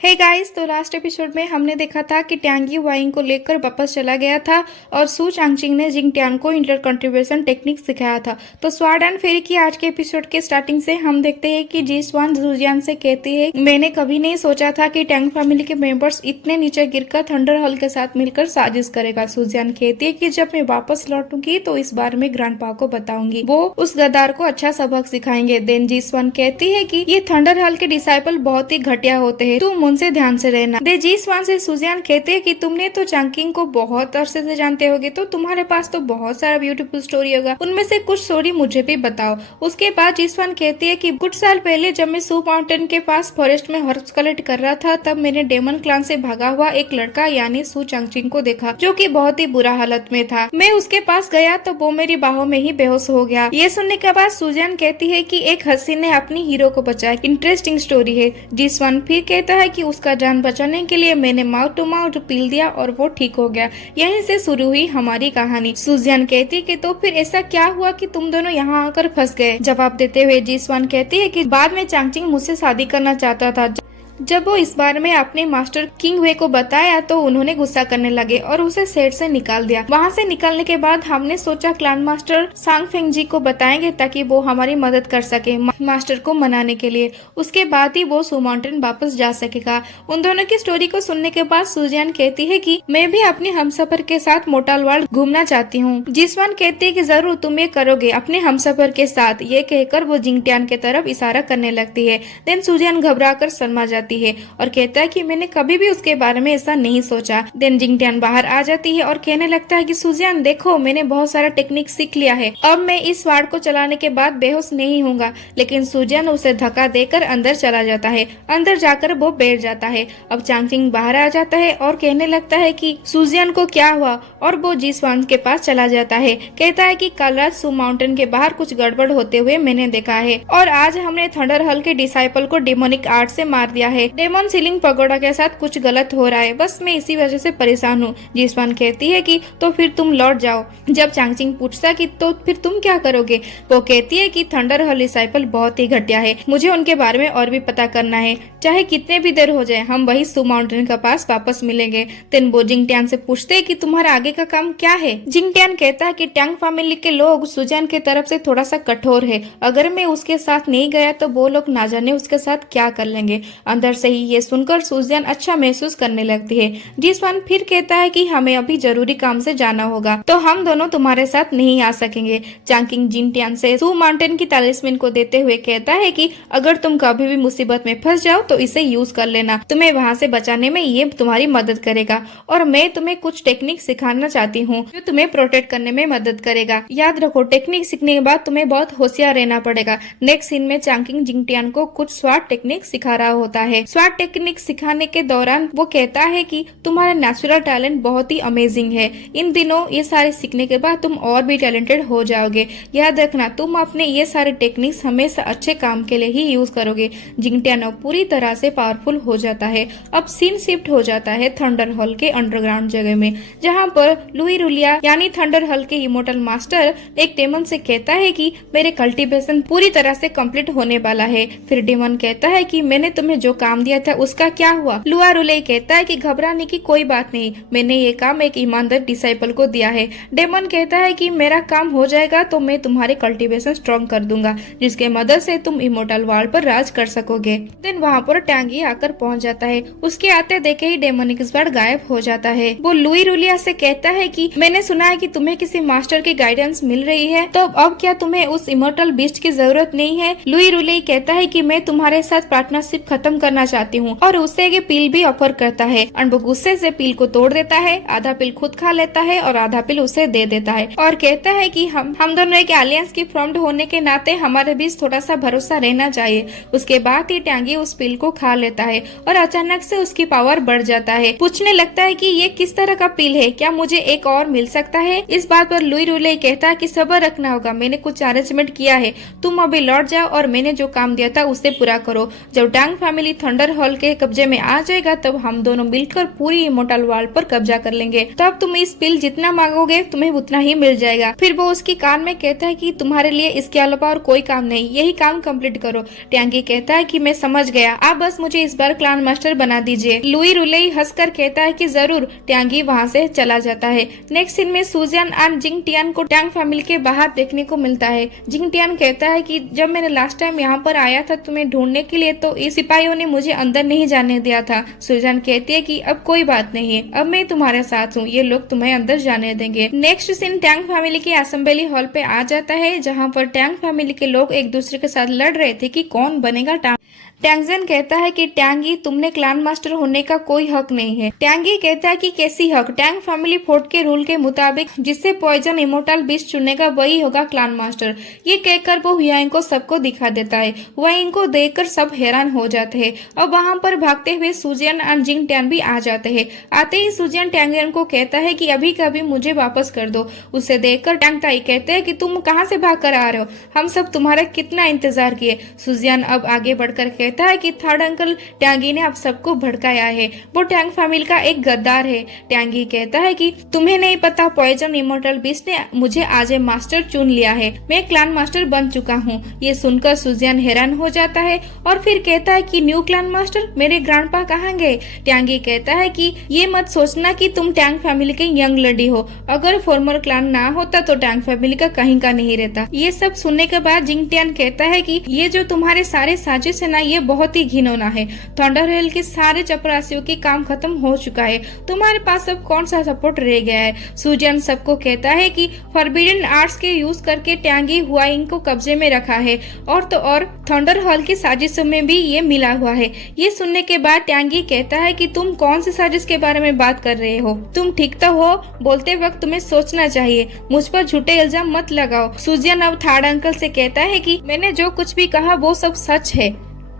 Hey guys, तो last episode में हमने देखा था कि टैंगी वाइंग को लेकर वापस चला गया था और सू चांगचिंग ने जिंग टियान को इंटर कंट्रीब्यूशन टेक्निक सिखाया था। तो स्वार्ड एंड फेरी की आज के एपिसोड के स्टार्टिंग से हम देखते हैं कि जी स्वान जूजियान से कहती है, मैंने कभी नहीं सोचा था कि टैंग फैमिली के मेंबर्स इतने नीचे गिरकर थंडर हॉल के साथ मिलकर साजिश करेगा। सूजियान कहती है कि जब मैं वापस लौटूंगी तो इस बार मैं ग्रैंडपा को बताऊंगी, वो उस गद्दार को अच्छा सबक सिखाएंगे। देन जी स्वान कहती है कि ये थंडर हॉल के डिसाइपल बहुत ही घटिया होते हैं, तुम उनसे ध्यान से रहना। दे जी स्वान से सूजियान कहते हैं कि तुमने तो चांगकिंग को बहुत अरसे से जानते होगे, तो तुम्हारे पास तो बहुत सारा ब्यूटीफुल स्टोरी होगा, उनमें से कुछ स्टोरी मुझे भी बताओ। उसके बाद जी स्वान कहती है कि कुछ साल पहले जब मैं सू माउंटेन के पास फॉरेस्ट में हर्ब्स कलेक्ट कर रहा था, तब मैंने डेमन क्लान से भागा हुआ एक लड़का यानी सू चांगचिंग को देखा, जो कि बहुत ही बुरा हालत में था। मैं उसके पास गया तो वो मेरी बाहों में ही बेहोश हो गया। ये सुनने के बाद सूजियान कहती है कि एक हसीन ने अपनी हीरो को बचाया, इंटरेस्टिंग स्टोरी है। जी स्वान फिर कहता है कि उसका जान बचाने के लिए मैंने माउथ टू माउथ पील दिया और वो ठीक हो गया। यहीं से शुरू हुई हमारी कहानी। सूजियान कहती कि तो फिर ऐसा क्या हुआ कि तुम दोनों यहाँ आकर फंस गए। जवाब देते हुए जी स्वान कहती है कि बाद में चांगचिंग मुझसे शादी करना चाहता था। जब वो इस बारे में अपने मास्टर किंग वे को बताया तो उन्होंने गुस्सा करने लगे और उसे सेट से निकाल दिया। वहाँ से निकलने के बाद हमने सोचा क्लान मास्टर सांग फेंगजी को बताएंगे ताकि वो हमारी मदद कर सके मास्टर को मनाने के लिए। उसके बाद ही वो सू माउंटेन वापस जा सकेगा। उन दोनों की स्टोरी को सुनने के बाद सूजियान कहती है कि मैं भी अपने हमसफर के साथ मोटाल वर्ल्ड घूमना चाहती हूँ। जिसवान कहती है कि जरूर तुम ये करोगे अपने हमसफर के साथ। ये कहकर वो जिंग टियान के तरफ इशारा करने लगती है। देन सूजियान घबरा कर शर्मा जाती है और कहता है कि मैंने कभी भी उसके बारे में ऐसा नहीं सोचा। देन जिंग टियान बाहर आ जाती है और कहने लगता है कि सूजियान देखो, मैंने बहुत सारा टेक्निक सीख लिया है, अब मैं इस वार्ड को चलाने के बाद बेहोश नहीं होऊंगा। लेकिन सूजियान उसे धक्का देकर अंदर चला जाता है। अंदर जाकर वो बैठ जाता है। अब चांगचिंग बाहर आ जाता है और कहने लगता है कि सूजियान को क्या हुआ, और वो जी स्वान के पास चला जाता है। कहता है कि कल रात सू माउंटेन के बाहर कुछ गड़बड़ होते हुए मैंने देखा है और आज हमने थंडर हॉल के डिसाइपल को डेमोनिक आर्ट से मार दिया है। डेमन सीलिंग पगोड़ा के साथ कुछ गलत हो रहा है, बस मैं इसी वजह से परेशान हूँ। जिसवान कहती है कि तो फिर तुम लौट जाओ। जब चांगचिंग पूछता कि तो फिर तुम क्या करोगे, वो कहती है कि थंडर हॉल डिसाइपल बहुत ही घटिया है, मुझे उनके बारे में और भी पता करना है, चाहे कितने भी देर हो जाए हम वही सू माउंटेन के पास वापस मिलेंगे। देन वो जिंग टियान से पूछते है कि तुम्हारा आगे का काम क्या है। जिंग टियान कहता है कि टैंग फैमिली के लोग सूजियान की तरफ से थोड़ा सा कठोर है, अगर मैं उसके साथ नहीं गया तो वो लोग ना जाने उसके साथ क्या कर लेंगे। अंदर से ही ये सुनकर सूजियान अच्छा महसूस करने लगती है। जिसवान फिर कहता है कि हमें अभी जरूरी काम से जाना होगा, तो हम दोनों तुम्हारे साथ नहीं आ सकेंगे। चांगकिंग जिंग टियान से सू माउंटेन की तालिस्मैन को देते हुए कहता है कि अगर तुम कभी भी मुसीबत में फंस जाओ तो इसे यूज कर लेना, तुम्हें वहाँ से बचाने में ये तुम्हारी मदद करेगा। और मैं तुम्हें कुछ टेक्निक सिखाना चाहती हूँ जो तुम्हें प्रोटेक्ट करने में मदद करेगा। याद रखो, टेक्निक सीखने के बाद तुम्हें बहुत होशियार रहना पड़ेगा। नेक्स्ट सीन में चांगकिंग जिंग टियान को कुछ स्वाट टेक्निक सिखा रहा होता है। स्वाट टेक्निक सिखाने के दौरान वो कहता है कि तुम्हारा नेचुरल टैलेंट बहुत ही अमेजिंग है, इन दिनों ये सारे सीखने के बाद तुम और भी टैलेंटेड हो जाओगे। याद रखना, तुम अपने ये सारे टेक्निक्स हमेशा अच्छे काम के लिए ही यूज करोगे। जिंग टियान पूरी तरह से पावरफुल हो जाता है। अब सीन शिफ्ट हो जाता है थंडर हॉल के अंडरग्राउंड जगह में, जहाँ पर लुई रुलिया यानी थंडर हॉल के इमोर्टल मास्टर एक डेमन से कहता है कि मेरे कल्टीवेशन पूरी तरह से कंप्लीट होने वाला है। फिर डेमन कहता है कि मैंने तुम्हें जो काम दिया था उसका क्या हुआ। लुआ रुले कहता है कि घबराने की कोई बात नहीं, मैंने ये काम एक ईमानदार डिसाइपल को दिया है। डेमन कहता है कि मेरा काम हो जाएगा तो मैं तुम्हारे कल्टीवेशन स्ट्रॉन्ग कर दूंगा, जिसके मदद से तुम इमोर्टल वर्ल्ड पर राज कर सकोगे। देन वहाँ पर टैंगी आकर पहुँच जाता है। उसके आते देखे ही डेमोनिक स्वर्ड गायब हो जाता है। वो लुई रुलिया से कहता है कि मैंने सुना है कि तुम्हें किसी मास्टर की गाइडेंस मिल रही है, तो अब क्या तुम्हें उस इमोर्टल बीस्ट की जरूरत नहीं है। लुई रुलिया कहता है कि मैं तुम्हारे साथ पार्टनरशिप खत्म करना चाहती हूँ, और उससे ये पील भी ऑफर करता है। और वो गुस्से से पील को तोड़ देता है, आधा पील खुद खा लेता है और आधा पील उसे दे देता है, और कहता है कि हम दोनों एक एलियंस की फॉर्म्ड होने के नाते हमारे बीच थोड़ा सा भरोसा रहना चाहिए। उसके बाद ही टैंगी उस पील को खा लेता है और अचानक से उसकी पावर बढ़ जाता है। पूछने लगता है कि ये किस तरह का पील है, क्या मुझे एक और मिल सकता है। इस बात पर लुई रुले कहता है कि सब्र रखना होगा, मैंने कुछ अरेंजमेंट किया है, तुम अभी लौट जाओ और मैंने जो काम दिया था उसे पूरा करो। जब टैंग फैमिली थंडर हॉल के कब्जे में आ जाएगा तब हम दोनों मिलकर पूरी इमोर्टल वर्ल्ड पर कब्जा कर लेंगे। तब तुम इस पिल जितना मांगोगे तुम्हें उतना ही मिल जाएगा। फिर वो उसकी कान में कहता है कि तुम्हारे लिए इसके अलावा और कोई काम नहीं, यही काम कंप्लीट करो। टैंगी कहता है कि मैं समझ गया, आप बस मुझे इस बार क्लान मास्टर बना दीजिए। लुई रुलेई हंसकर कहता है कि जरूर। टैंगी वहाँ से चला जाता है। नेक्स्ट सीन में सुजियान और जिंग टियान को टैंग फैमिली के बाहर देखने को मिलता है। जिंग टियान कहता है कि जब मैंने लास्ट टाइम यहाँ पर आया था तुम्हें ढूंढने के लिए तो इस सिपाहियों ने मुझे अंदर नहीं जाने दिया था। सुजान कहती है कि अब कोई बात नहीं है, अब मैं तुम्हारे साथ हूँ, ये लोग तुम्हें अंदर जाने देंगे। नेक्स्ट सीन टैंग फैमिली के असेंबली हॉल पे आ जाता है जहाँ पर टैंग फैमिली के लोग एक दूसरे के साथ लड़ रहे थे कि कौन बनेगा टैंगजेन कहता है कि टैंगी तुमने क्लान मास्टर होने का कोई हक नहीं है। टैंगी कहता है कि कैसी हक, टैंग फैमिली फोर्ट के रूल के मुताबिक जिससे पॉइजन इमोर्टल बीस्ट चुनेगा वही होगा क्लान मास्टर। ये कहकर वो हुआंग को सबको दिखा देता है। हुआंग को देखकर सब हैरान हो जाते हैं और वहाँ पर भागते हुए सुजियान और जिंग टियान भी आ जाते हैं। आते ही सुजियान टैंगजेन को कहता है कि अभी कभी मुझे वापस कर दो। उसे देखकर टैंग ताई कहते हैं कि तुम कहाँ से भाग कर आ रहे हो, हम सब तुम्हारा कितना इंतजार किए। सुजियान अब आगे बढ़कर कहता है कि थर्ड अंकल टैंगी ने आप सबको भड़काया है, वो टैंग फैमिली का एक गद्दार है। टैंगी कहता है कि तुम्हें नहीं पता पॉइजन इमोर्टल बीस्ट ने मुझे आज मास्टर चुन लिया है, मैं क्लान मास्टर बन चुका हूँ। ये सुनकर सुजियान हैरान हो जाता है और फिर कहता है कि न्यू क्लान मास्टर, मेरे ग्रैंडपा कहाँ गए। टैंगी कहता है कि ये मत सोचना कि तुम टैंग फैमिली के यंग लड़ी हो, अगर फॉर्मर क्लान ना होता तो टैंग फैमिली का कहीं का नहीं रहता। ये सब सुनने के बाद जिंग टियान कहता है कि ये जो तुम्हारे सारे साजिश है ना, ये बहुत ही घिनौना है। थंडर हेल के सारे चपरासियों के काम खत्म हो चुका है, तुम्हारे पास अब कौन सा सपोर्ट रह गया है। सुजियान सबको कहता है कि फॉरबिडन आर्ट्स के यूज करके टैंगी हुआंग को कब्जे में रखा है और तो और थंडर हॉल की साजिशों में भी ये मिला हुआ है। ये सुनने के बाद टैंगी कहता है कि तुम कौन सी साजिश के बारे में बात कर रहे हो, तुम ठीक तो हो, बोलते वक्त तुम्हें सोचना चाहिए, मुझ पर झूठे इल्जाम मत लगाओ। सुजियान अब थर्ड अंकल से कहता है कि मैंने जो कुछ भी कहा वो सब सच है।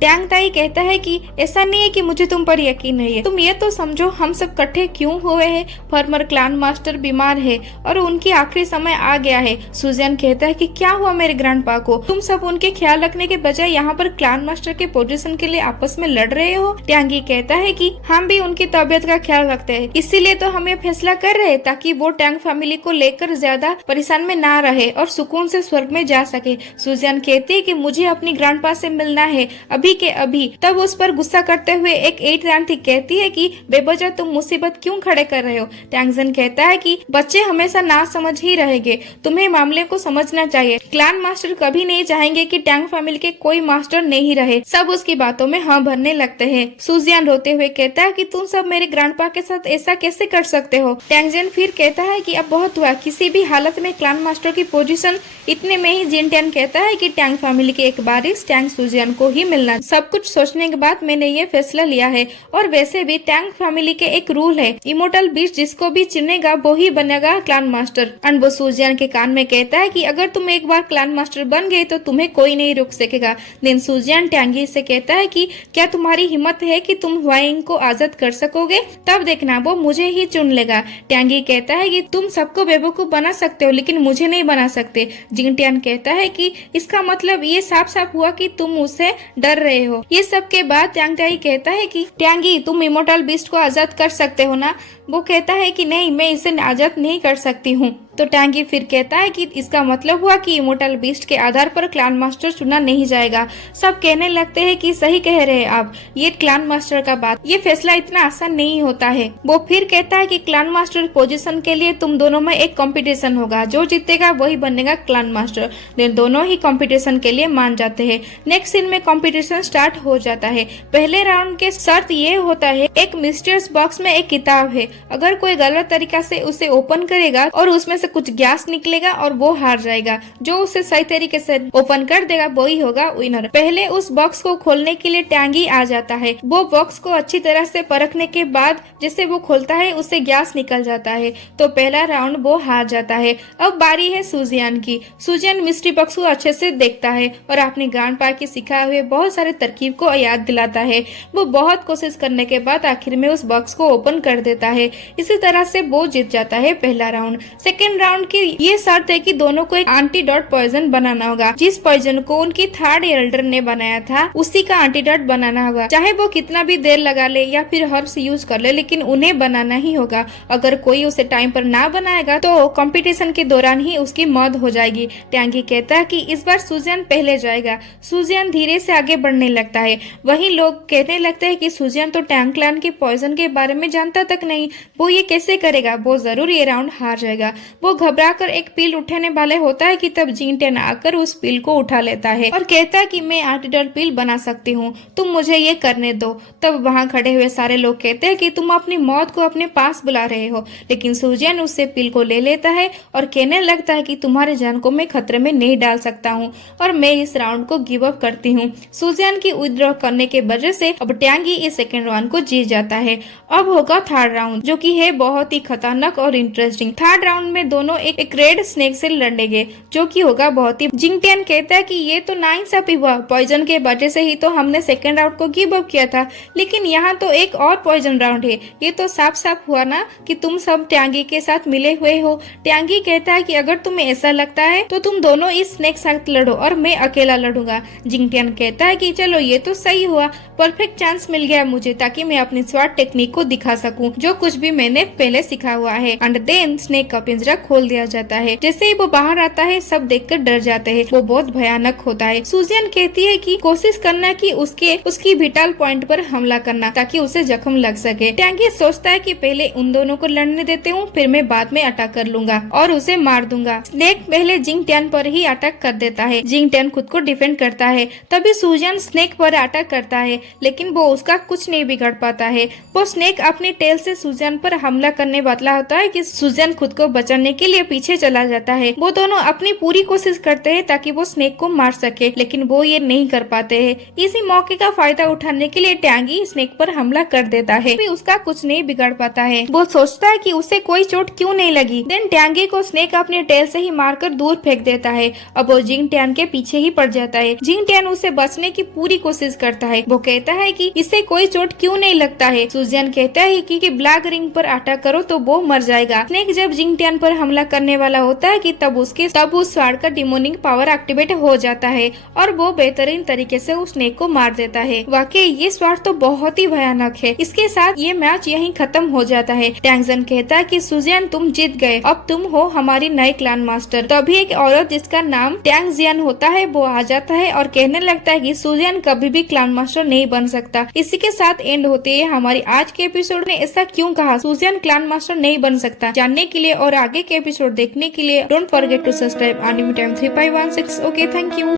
टैंग ताई कहता है कि ऐसा नहीं है कि मुझे तुम पर यकीन नहीं है, तुम ये तो समझो हम सब इकट्ठे क्यों हुए हैं। फॉर्मर क्लान मास्टर बीमार है और उनकी आखिरी समय आ गया है। सुजियान कहता है कि क्या हुआ मेरे ग्रैंडपा को, तुम सब उनके ख्याल रखने के बजाय यहाँ पर क्लान मास्टर के पोजीशन के लिए आपस में लड़ रहे हो। टैंगी कहता है कि हम भी उनकी तबियत का ख्याल रखते हैं, इसीलिए तो हमें फैसला कर रहे हैं ताकि वो टैंग फैमिली को लेकर ज्यादा परेशान में ना रहे और सुकून से स्वर्ग में जा सके। सुजियान कहती है कि मुझे अपनी ग्रैंडपा से मिलना है अभी के अभी। तब उस पर गुस्सा करते हुए एक 8 रैंथी कहती है कि बेवजह तुम मुसीबत क्यों खड़े कर रहे हो। टैंगजेन कहता है कि बच्चे हमेशा ना समझ ही रहेंगे, तुम्हें मामले को समझना चाहिए। क्लान मास्टर कभी नहीं चाहेंगे कि टैंग फैमिली के कोई मास्टर नहीं रहे। सब उसकी बातों में हाँ भरने लगते हैं। सुजियान रोते हुए कहता है कि तुम सब मेरे ग्रैंडपा के साथ ऐसा कैसे कर सकते हो। टैंगजेन फिर कहता है कि अब बहुत हुआ, किसी भी हालत में क्लान मास्टर की पोजीशन। इतने में ही जिन टियान कहता है कि टैंग फैमिली के एक बारिश टैंग सुजियान को ही मिलना। सब कुछ सोचने के बाद मैंने ये फैसला लिया है और वैसे भी टैंग फैमिली के एक रूल है, इमोर्टल बीस्ट जिसको भी चुनेगा वो ही बनेगा क्लान मास्टर। एंड वो सुजियान के कान में कहता है कि अगर तुम एक बार क्लान मास्टर बन गए तो तुम्हें कोई नहीं रोक सकेगा। देन सुजियान टैंगी से कहता है कि क्या तुम्हारी हिम्मत है कि तुम हुआंग को आजाद कर सकोगे, तब देखना वो मुझे ही चुन लेगा। टैंगी कहता है कि तुम सबको बेवकूफ बना सकते हो लेकिन मुझे नहीं बना सकते। जिंग टियान कहता है कि इसका मतलब ये साफ साफ हुआ कि तुम उससे डर रहे हो। ये सब के बाद टैंग ताई कहता है कि टैंगी तुम इमोर्टल बीस्ट को आजाद कर सकते हो ना। वो कहता है कि नहीं, मैं इसे आजाद नहीं कर सकती हूँ। तो टैंगी फिर कहता है कि इसका मतलब हुआ कि इमोर्टल बीस्ट के आधार पर क्लान मास्टर चुना नहीं जाएगा। सब कहने लगते हैं कि सही कह रहे हैं आप, ये क्लान मास्टर का बात, ये फैसला इतना आसान नहीं होता है। वो फिर कहता है कि क्लान मास्टर पोजीशन के लिए तुम दोनों में एक कंपटीशन होगा, जो जीतेगा वही बनेगा क्लान मास्टर। देन दोनों ही कंपटीशन के लिए मान जाते हैं। नेक्स्ट सीन में कंपटीशन स्टार्ट हो जाता है। पहले राउंड के शर्त ये होता है, एक मिस्टीरियस बॉक्स में एक किताब है, अगर कोई गलत तरीका से उसे ओपन करेगा और उसमें से कुछ गैस निकलेगा और वो हार जाएगा। जो उसे सही तरीके से ओपन कर देगा वही होगा विनर। पहले उस बॉक्स को खोलने के लिए टैंगी आ जाता है। वो बॉक्स को अच्छी तरह से परखने के बाद जैसे वो खोलता है उससे गैस निकल जाता है, तो पहला राउंड वो हार जाता है। अब बारी है सुजियान की। सुजियान मिस्ट्री बॉक्स को अच्छे से देखता है और अपने ग्रैंडपा के सिखाए हुए बहुत सारे तरकीब को याद दिलाता है। वो बहुत कोशिश करने के बाद आखिर में उस बॉक्स को ओपन कर देता है। इसी तरह से वो जीत जाता है पहला राउंड। सेकेंड सेकेंड राउंड की ये शर्त है कि दोनों को एक एंटीडोट पॉइजन बनाना होगा। जिस पॉइजन को उनकी थर्ड एल्डर ने बनाया था उसी का एंटीडोट बनाना होगा। चाहे वो कितना भी देर लगा ले या फिर हर्ब्स यूज कर ले, लेकिन उन्हें बनाना ही होगा। अगर कोई उसे टाइम पर ना बनाएगा तो कंपटीशन के दौरान ही उसकी मौत हो जाएगी। टैंगी कहता है कि इस बार सुजियान पहले जाएगा। सुजियान धीरे से आगे बढ़ने लगता है। वहीं लोग कहने लगते हैं कि सुजियान तो टैंग क्लैन के पॉइजन के बारे में जानता तक नहीं, वो ये कैसे करेगा, वो जरूर ये राउंड हार जाएगा। वो घबराकर एक पील उठाने वाले होता है कि तब जिंग टियान आकर उस पील को उठा लेता है और कहता है कि मैं एंटीडोट पील बना सकती हूँ, तुम मुझे ये करने दो। तब वहाँ खड़े हुए सारे लोग कहते हैं कि तुम अपनी मौत को अपने पास बुला रहे हो, लेकिन सुजियान उससे पील को ले लेता है और कहने लगता है कि तुम्हारे जान को मैं खतरे में नहीं डाल सकता हूँ और मैं इस राउंड को गिव अप करती हूँ। सुजियान की विथड्रॉ करने के वजह से अब टैंगी इस सेकेंड राउंड को जीत जाता है। अब होगा थर्ड राउंड, जो कि है बहुत ही खतरनाक और इंटरेस्टिंग। थर्ड राउंड में दोनों एक रेड स्नेक से लड़ेंगे, जो कि होगा बहुत ही। जिंग टियान कहता है कि ये तो नाइंसाफी हुआ, पॉइजन के वजह से ही तो हमने सेकेंड राउंड को गिव अप किया था, लेकिन यहाँ तो एक और पॉइजन राउंड है। ये तो साफ साफ हुआ ना कि तुम सब टैंगी के साथ मिले हुए हो। टैंगी कहता है कि अगर तुम्हें ऐसा लगता है तो तुम दोनों इस स्नेक साथ लड़ो और मैं अकेला लड़ूंगा। जिंग टियान कहता है कि चलो ये तो सही हुआ, परफेक्ट चांस मिल गया मुझे ताकि मैं अपनी स्वाट टेक्निक को दिखा सकूं, जो कुछ भी मैंने पहले सीखा हुआ है। एंड देन स्नेक का पिंजरा खोल दिया जाता है। जैसे ही वो बाहर आता है सब देखकर डर जाते हैं, वो बहुत भयानक होता है। सुजियान कहती है कि कोशिश करना कि उसकी विटाल पॉइंट पर हमला करना ताकि उसे जख्म लग सके। टैंगी सोचता है कि पहले उन दोनों को लड़ने देते हूँ, फिर मैं बाद में अटैक कर लूंगा और उसे मार दूंगा। स्नेक पहले जिंग टियान पर ही अटैक कर देता है। जिंग टियान खुद को डिफेंड करता है, तभी सुजियान स्नेक पर अटैक करता है, लेकिन वो उसका कुछ नहीं बिगाड़ पाता है। वो स्नेक अपनी टेल से सुजियान पर हमला करने वाला होता है कि सुजियान खुद को बचाने के लिए पीछे चला जाता है। वो दोनों अपनी पूरी कोशिश करते हैं ताकि वो स्नेक को मार सके, लेकिन वो ये नहीं कर पाते हैं। इसी मौके का फायदा उठाने के लिए टैंगी स्नेक पर हमला कर देता है, भी उसका कुछ नहीं बिगाड़ पाता है। वो सोचता है कि उसे कोई चोट क्यों नहीं लगी। देन टैंगी को स्नेक अपने टेल से ही मारकर दूर फेंक देता है। अब वो जिंग टियान के पीछे ही पड़ जाता है। जिंग टियान उसे बचने की पूरी कोशिश करता है। वो कहता है कि इसे कोई चोट क्यों नहीं लगता है। सुजियान कहता है कि ब्लैक रिंग पर अटैक करो तो वो मर जाएगा। स्नेक जब जिंग टियान पर हमला करने वाला होता है कि तब उस स्वार्ड का डिमोनिंग पावर एक्टिवेट हो जाता है और वो बेहतरीन तरीके से उस स्नेक को मार देता है। वाकई ये स्वार्ड तो बहुत ही भयानक है। इसके साथ ये मैच यहीं खत्म हो जाता है। टैंगजन कहता है कि सुजियान तुम जीत गए, अब तुम हो हमारी नई क्लैन मास्टर। तभी एक औरत जिसका नाम टैंग जियान होता है वो आ जाता है और कहने लगता है कि सुजियान कभी भी क्लैन मास्टर नहीं बन सकता। इसी के साथ एंड होते है हमारी आज के एपिसोड ने। ऐसा क्यों कहा सुजियान क्लैन मास्टर नहीं बन सकता, जानने के लिए और आगे के एपिसोड देखने के लिए don't forget to subscribe anime time 3516। Okay, thank you.